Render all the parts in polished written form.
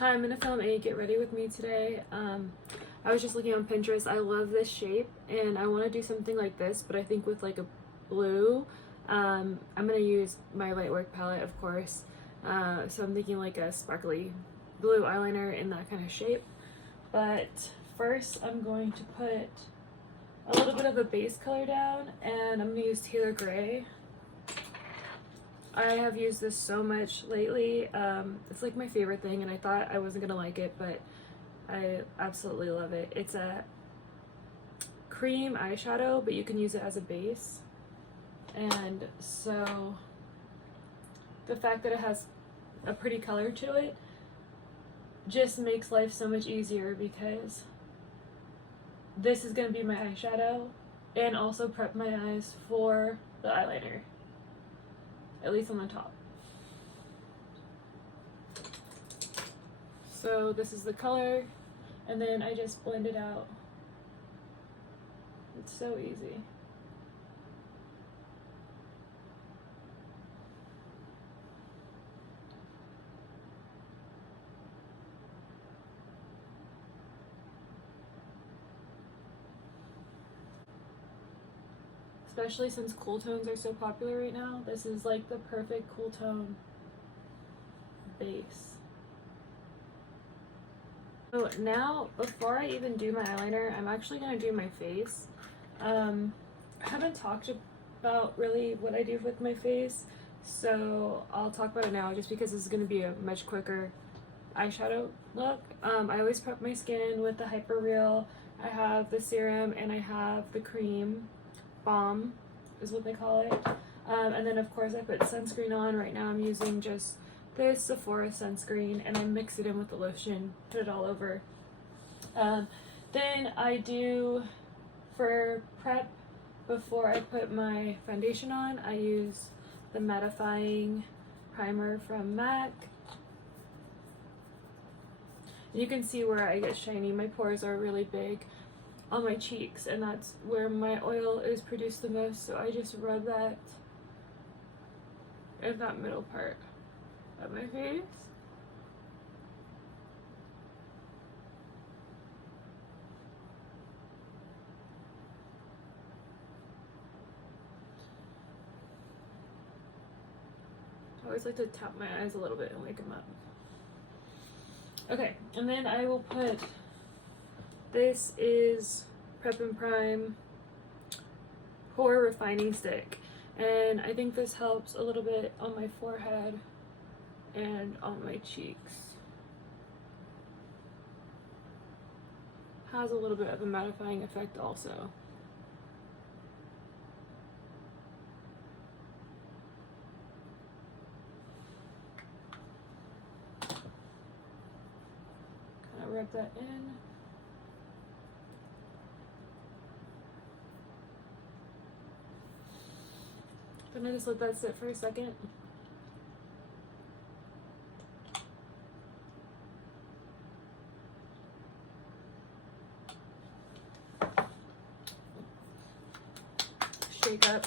Hi, I'm gonna film a get ready with me today. I was just looking on Pinterest. I love this shape and I want to do something like this, but I think with like a blue. I'm gonna use my Lightwork palette, of course. So I'm thinking like a sparkly blue eyeliner in that kind of shape. But first I'm going to put a little bit of a base color down, and I'm gonna use Tailor Gray. I have used this so much lately. It's like my favorite thing, and I thought I wasn't gonna like it, but I absolutely love it. It's a cream eyeshadow, but you can use it as a base. And so the fact that it has a pretty color to it just makes life so much easier, because this is gonna be my eyeshadow and also prep my eyes for the eyeliner, at least on the top. So this is the color, and then I just blend it out. It's so easy. Especially since cool tones are so popular right now, this is like the perfect cool tone base. So now, before I even do my eyeliner, I'm actually going to do my face. I haven't talked about really what I do with my face, so I'll talk about it now just because this is going to be a much quicker eyeshadow look. I always prep my skin with the Hyper Real. I have the serum and I have the cream. Balm is what they call it. And then of course I put sunscreen on. Right now I'm using just this Sephora sunscreen, and I mix it in with the lotion, put it all over. Then I do, for prep, before I put my foundation on, I use the mattifying primer from MAC. You can see where I get shiny. My pores are really big on my cheeks, and that's where my oil is produced the most, so I just rub that in that middle part of my face. I always like to tap my eyes a little bit and wake them up. Okay, and then I will put, this is Prep and Prime Pore Refining Stick, and I think this helps a little bit on my forehead and on my cheeks. Has a little bit of a mattifying effect also. Kind of rub that in. Then I just let that sit for a second. Shake up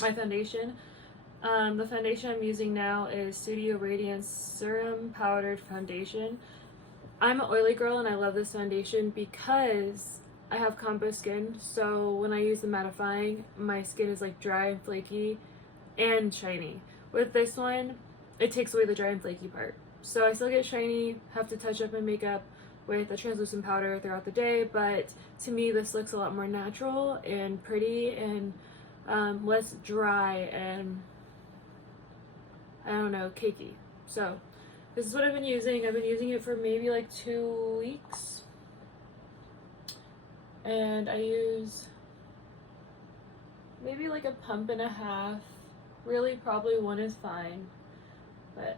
my foundation. The foundation I'm using now is Studio Radiance Serum Powdered Foundation. I'm an oily girl and I love this foundation because I have combo skin, so when I use the mattifying, my skin is like dry and flaky and shiny. With this one, it takes away the dry and flaky part. So I still get shiny, have to touch up my makeup with a translucent powder throughout the day, but to me this looks a lot more natural and pretty and less dry and, I don't know, cakey. So this is what I've been using. I've been using it for maybe like 2 weeks. And I use maybe like a pump and a half. Really, probably one is fine, but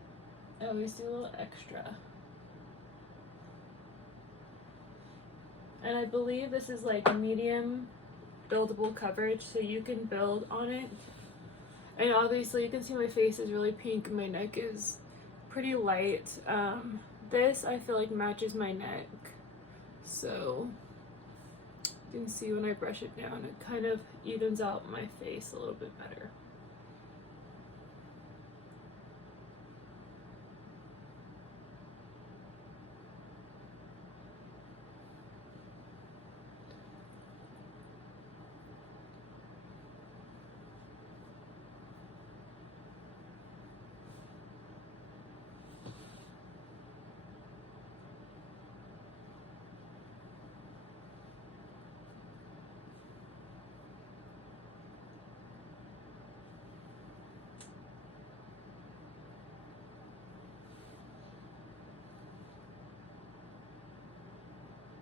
I always do a little extra. And I believe this is like medium buildable coverage, so you can build on it. And obviously you can see my face is really pink and my neck is pretty light. This I feel like matches my neck, so you can see when I brush it down, it kind of evens out my face a little bit better.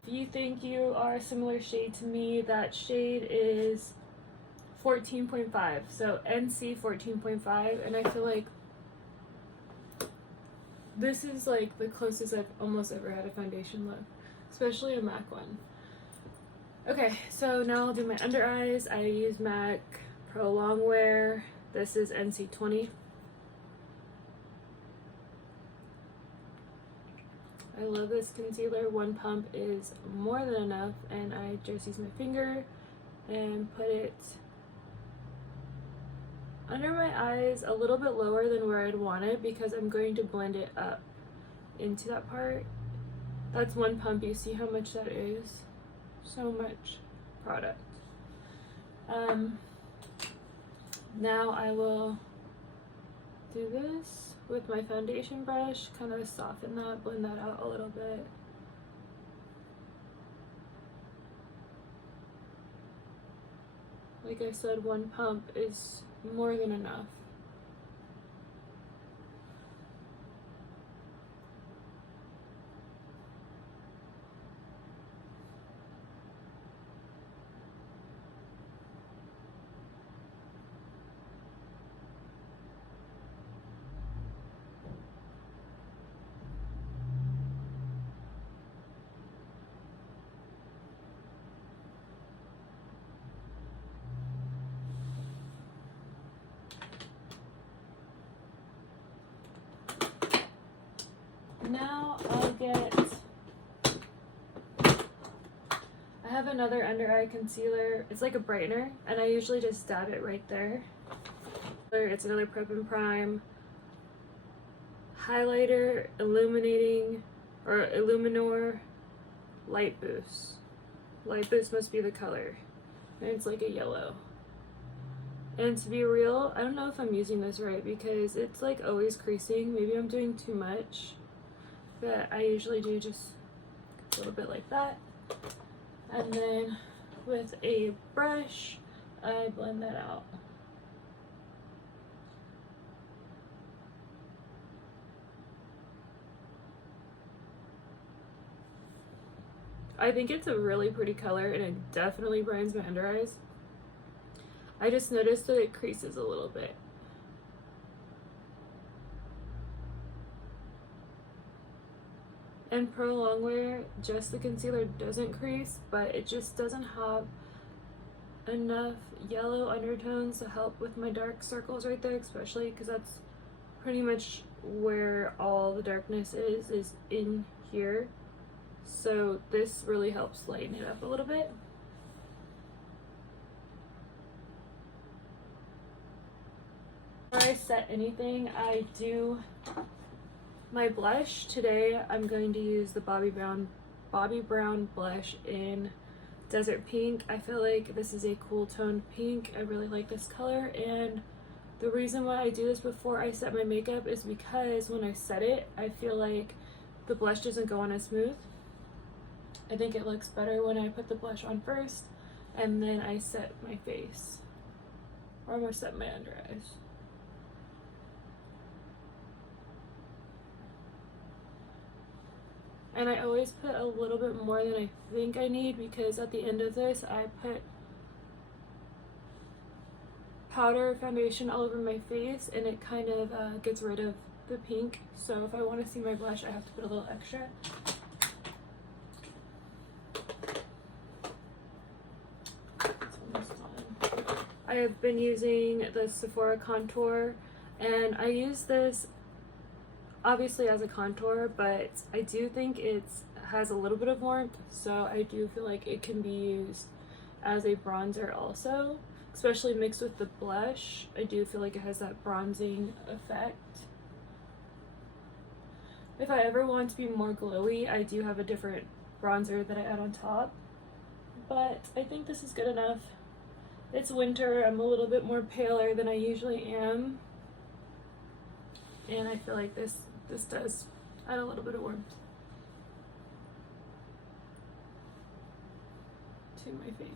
you think you are a similar shade to me, that shade is 14.5, so NC 14.5, and I feel like this is like the closest I've almost ever had a foundation look, especially a MAC one. Okay, so now I'll do my under eyes. I use MAC Pro Longwear. This is NC 20. I love this concealer. One pump is more than enough, and I just use my finger and put it under my eyes a little bit lower than where I'd want it because I'm going to blend it up into that part. That's one pump. You see how much that is? So much product. Now I will do this with my foundation brush, kind of soften that, blend that out a little bit. Like I said, one pump is more than enough. Now I have another under eye concealer. It's like a brightener, and I usually just dab it right there. It's another Prep and Prime highlighter, illuminating, or Illuminor Light Boost. Light Boost must be the color, and it's like a yellow. And to be real, I don't know if I'm using this right because it's like always creasing. Maybe I'm doing too much. But I usually do just a little bit like that. And then with a brush, I blend that out. I think it's a really pretty color and it definitely brightens my under eyes. I just noticed that it creases a little bit. And Pro Longwear, just the concealer doesn't crease, but it just doesn't have enough yellow undertones to help with my dark circles right there, especially because that's pretty much where all the darkness is in here. So this really helps lighten it up a little bit. Before I set anything, I do my blush. Today I'm going to use the Bobbi Brown blush in Desert Pink. I feel like this is a cool toned pink. I really like this color, and the reason why I do this before I set my makeup is because when I set it, I feel like the blush doesn't go on as smooth. I think it looks better when I put the blush on first and then I set my face, or I'm gonna set my under eyes. And I always put a little bit more than I think I need because at the end of this I put powder foundation all over my face and it kind of gets rid of the pink. So if I want to see my blush, I have to put a little extra. It's almost done. I have been using the Sephora contour, and I use this obviously as a contour, but I do think it has a little bit of warmth, so I do feel like it can be used as a bronzer also, especially mixed with the blush. I do feel like it has that bronzing effect. If I ever want to be more glowy, I do have a different bronzer that I add on top, but I think this is good enough. It's winter, I'm a little bit more paler than I usually am, and I feel like this does add a little bit of warmth to my face.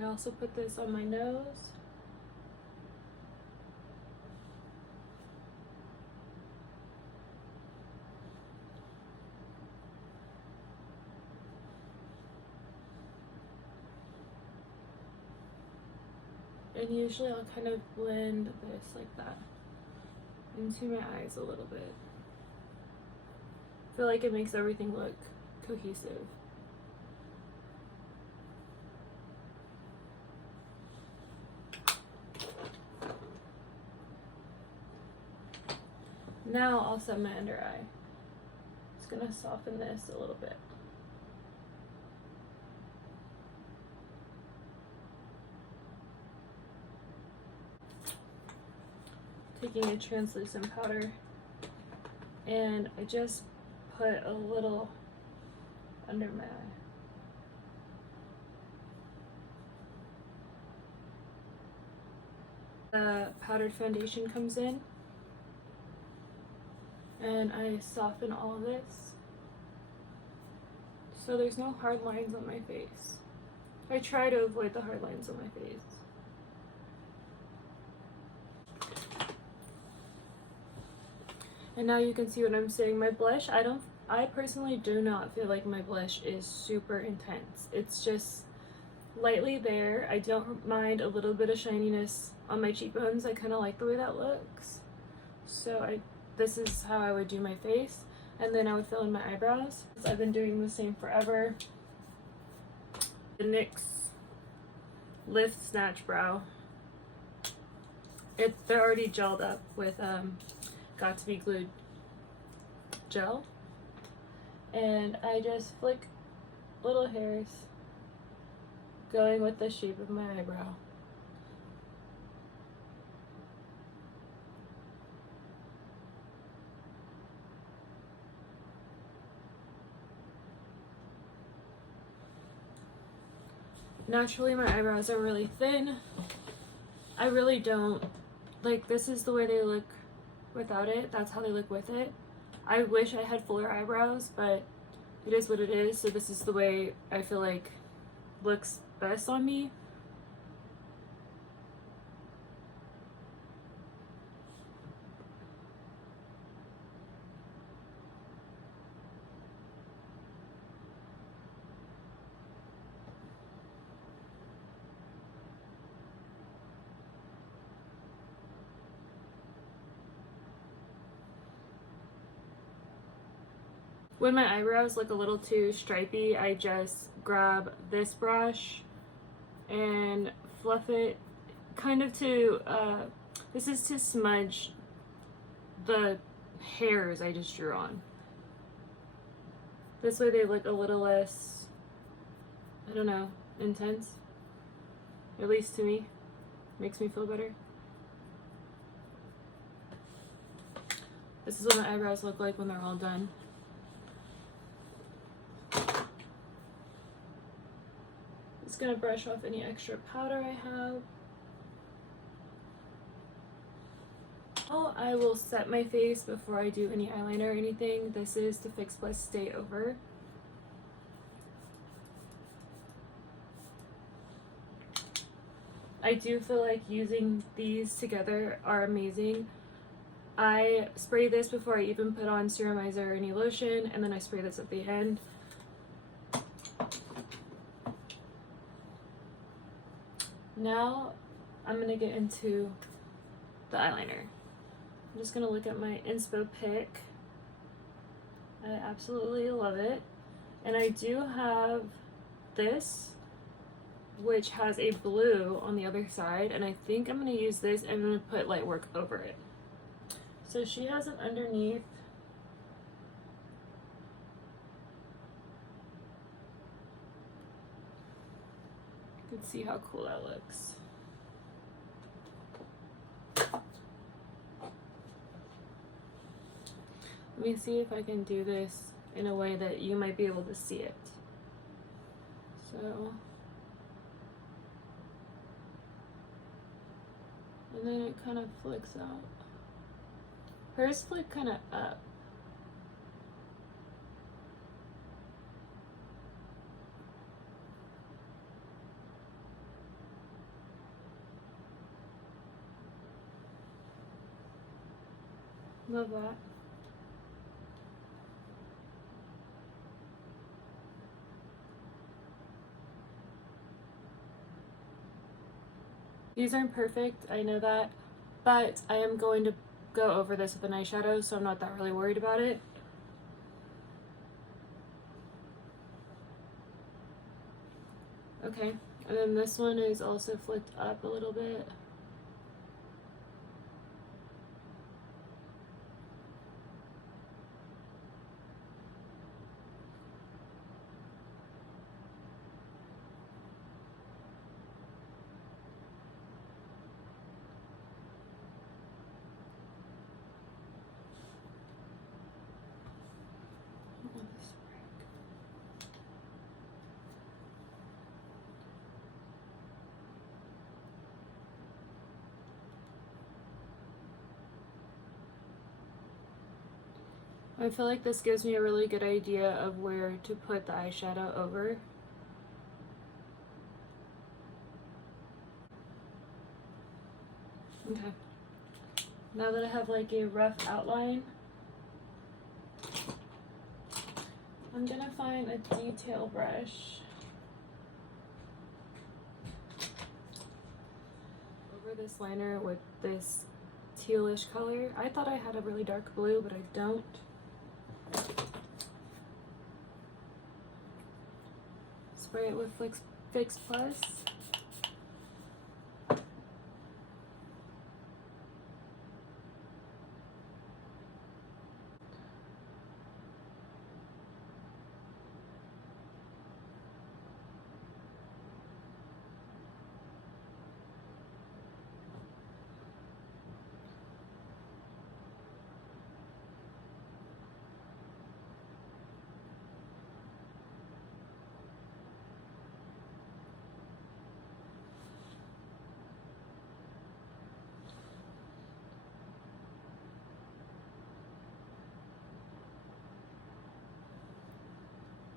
I also put this on my nose. And usually I'll kind of blend this like that into my eyes a little bit. I feel like it makes everything look cohesive. Now I'll set my under eye. It's gonna soften this a little bit. Taking a translucent powder, and I just put a little under my eye. The powdered foundation comes in, and I soften all of this so there's no hard lines on my face. I try to avoid the hard lines on my face. And now you can see what I'm saying. My blush, I personally do not feel like my blush is super intense. It's just lightly there. I don't mind a little bit of shininess on my cheekbones. I kind of like the way that looks. So this is how I would do my face. And then I would fill in my eyebrows. I've been doing the same forever. The NYX Lift Snatch Brow. They're already gelled up with Got to Be Glued gel, and I just flick little hairs going with the shape of my eyebrow. Naturally my eyebrows are really thin. I really don't like, this is the way they look without it. That's how they look with it. I wish I had fuller eyebrows, but it is what it is. So this is the way I feel like looks best on me. When my eyebrows look a little too stripy, I just grab this brush and fluff it kind of to, this is to smudge the hairs I just drew on. This way they look a little less, I don't know, intense. At least to me. Makes me feel better. This is what my eyebrows look like when they're all done. Just gonna brush off any extra powder I have. Oh, I will set my face before I do any eyeliner or anything. This is the Fix Plus Stay Over. I do feel like using these together are amazing. I spray this before I even put on serumizer or any lotion, and then I spray this at the end. Now I'm going to get into the eyeliner. I'm just going to look at my inspo pick. I absolutely love it. And I do have this, which has a blue on the other side, and I think I'm going to use this and I'm going to put light work over it. So she has it underneath. You can see how cool that looks. Let me see if I can do this in a way that you might be able to see it. So, and then it kind of flicks out. Hers flick kind of up. Love that. These aren't perfect, I know that, but I am going to go over this with an eyeshadow, so I'm not that really worried about it. Okay, and then this one is also flicked up a little bit. I feel like this gives me a really good idea of where to put the eyeshadow over. Okay. Now that I have like a rough outline, I'm gonna find a detail brush over this liner with this tealish color. I thought I had a really dark blue, but I don't. Spray it with Fix Plus.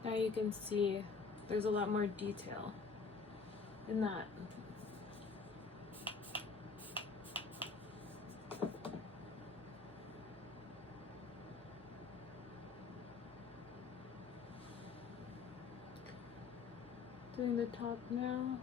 Now you can see there's a lot more detail in that. Doing the top now.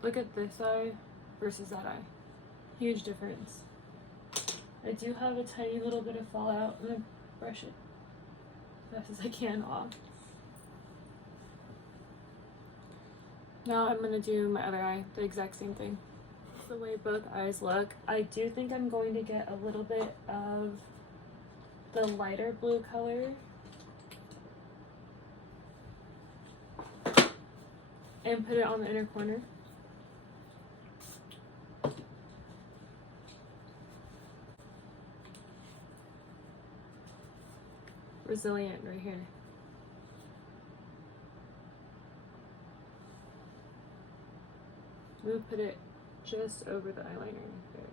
Look at this eye versus that eye. Huge difference. I do have a tiny little bit of fallout. I'm gonna brush it as fast as I can off. Now I'm gonna do my other eye, the exact same thing. That's the way both eyes look. I do think I'm going to get a little bit of the lighter blue color and put it on the inner corner. Resilient right here. I'm gonna put it just over the eyeliner there.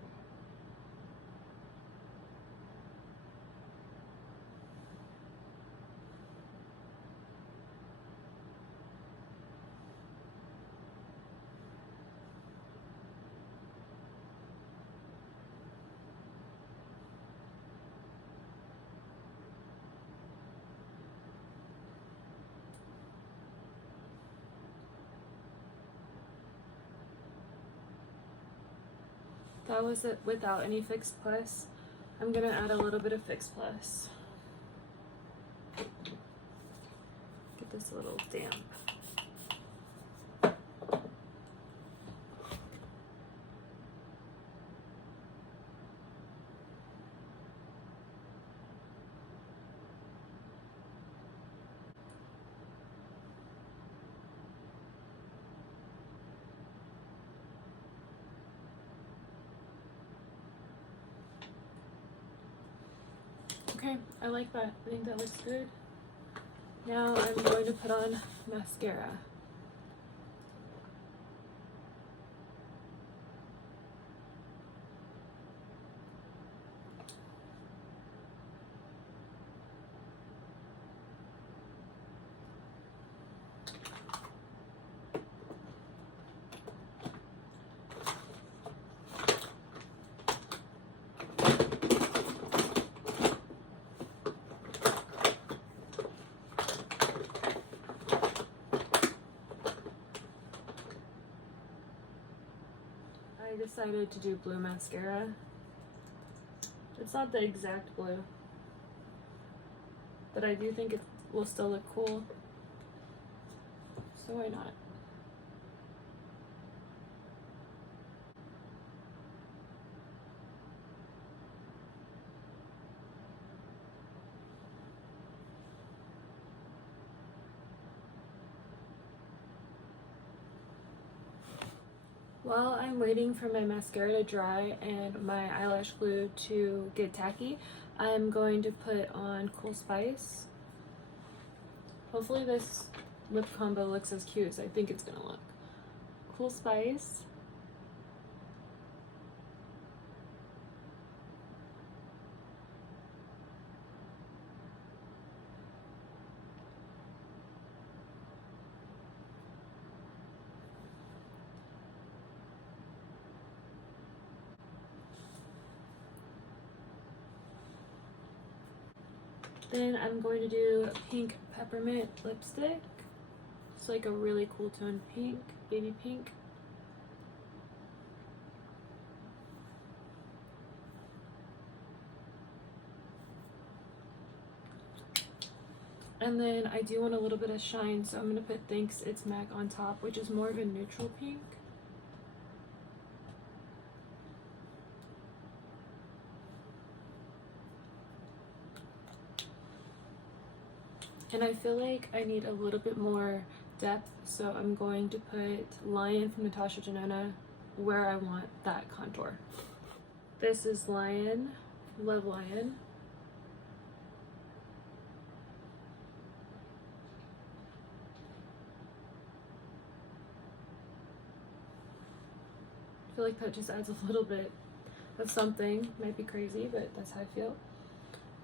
That was it without any Fix Plus. I'm gonna add a little bit of Fix Plus. Get this a little damp. Okay, I like that. I think that looks good. Now I'm going to put on mascara. I decided to do blue mascara. It's not the exact blue, but I do think it will still look cool, so why not? While I'm waiting for my mascara to dry and my eyelash glue to get tacky, I'm going to put on Cool Spice. Hopefully this lip combo looks as cute as I think it's gonna look. Cool Spice. Then I'm going to do pink peppermint lipstick. It's like a really cool toned pink, baby pink. And then I do want a little bit of shine, so I'm going to put Thanks It's MAC on top, which is more of a neutral pink. And I feel like I need a little bit more depth, so I'm going to put Lion from Natasha Denona where I want that contour. This is Lion, Love Lion. I feel like that just adds a little bit of something. Might be crazy, but that's how I feel.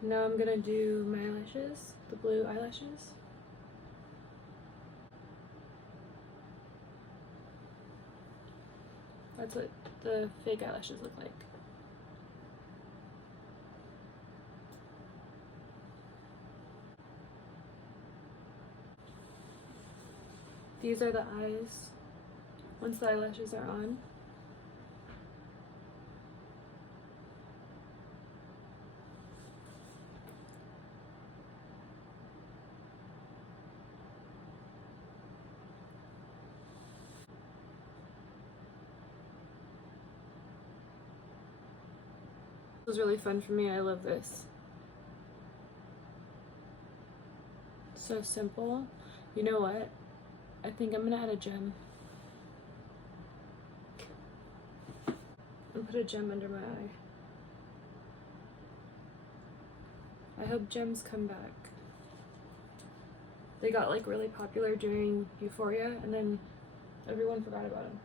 Now I'm gonna do my eyelashes, the blue eyelashes. That's what the fake eyelashes look like. These are the eyes once the eyelashes are on. This was really fun for me. I love this. So simple. You know what? I think I'm gonna add a gem. And put a gem under my eye. I hope gems come back. They got like really popular during Euphoria, and then everyone forgot about them.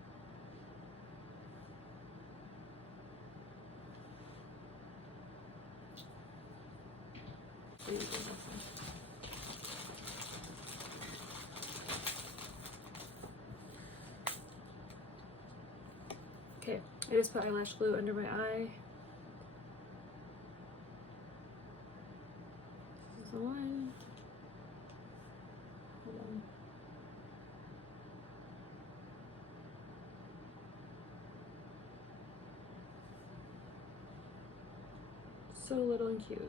Okay, I just put eyelash glue under my eye. This is the one. Hold on. So little and cute.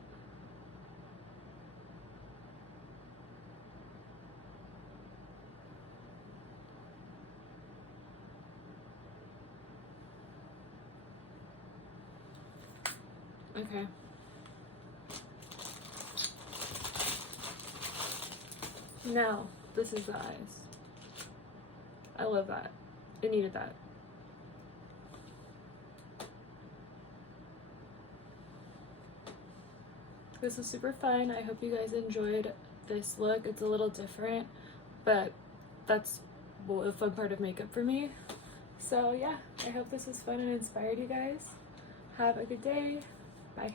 Okay. Now, this is the eyes. I love that. It needed that. This was super fun. I hope you guys enjoyed this look. It's a little different, but that's a fun part of makeup for me. So yeah, I hope this was fun and inspired you guys. Have a good day. Bye.